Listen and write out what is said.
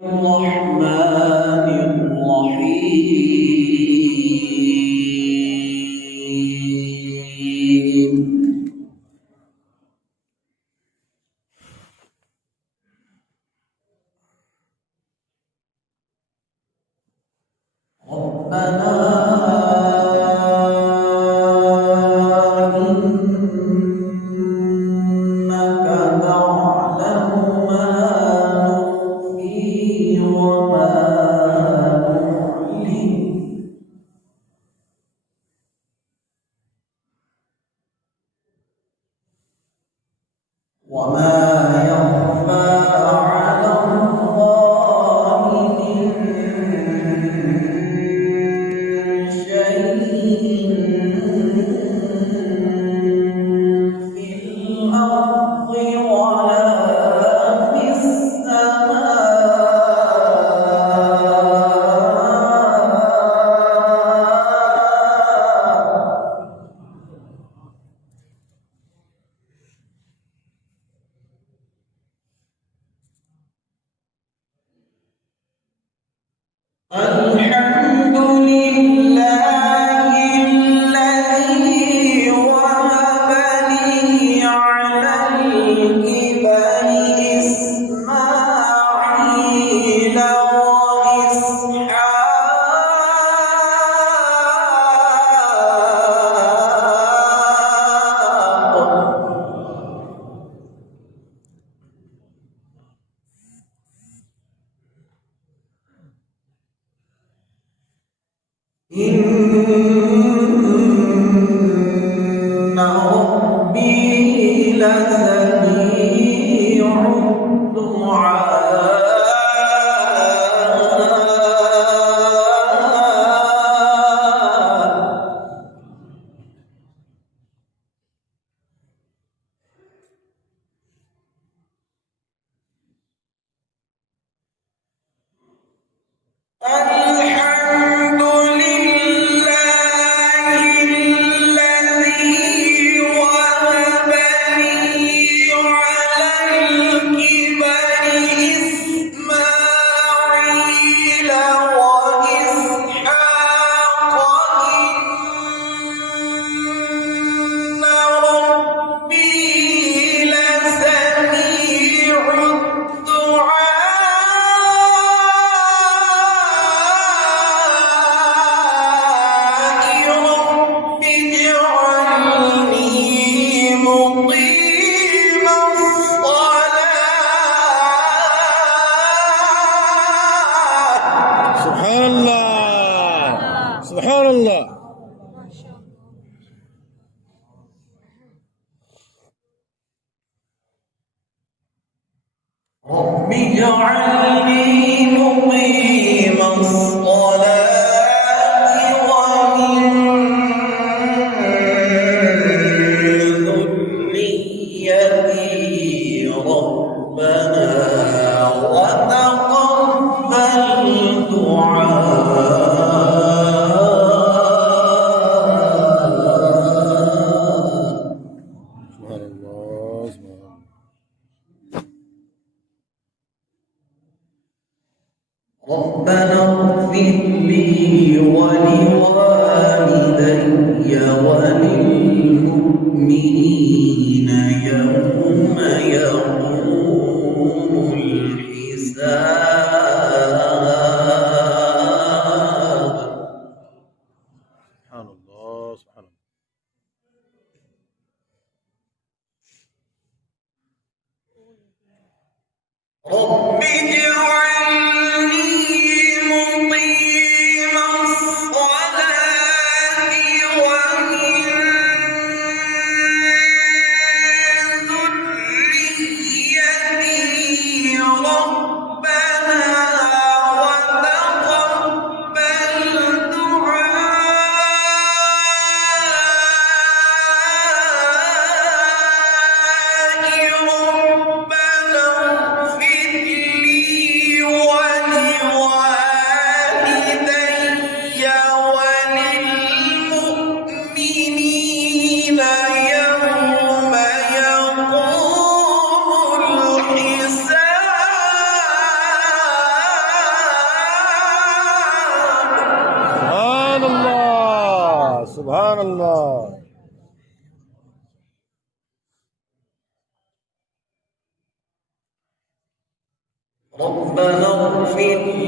الرحمن الرحيم ربنا وما يخفى على الله من شيء في الأرض ولا في السماء الحمد لله الذي وهب لي على الكبر إسماعيل إن ربي لسميع الدعاء الحمد لله الذي وهب لي على الكبر إسماعيل وإسحاق إن ربي لسميع الدعاء سبحان الله سبحان الله رب اجعلني مقيم الصلاة ومن ذريتي ربنا وتقبل سبحان الله سبحان الله ربنا اغفر لي ولوالدي وللمؤمنين يوم يقوم الحساب سبحان الله سبحان الله رب اجعلني مقيم الصلاة ومن ذريتي ربنا وتقبل دعائي ربنا اغفر لي सुभान अल्लाह ربنا اغفر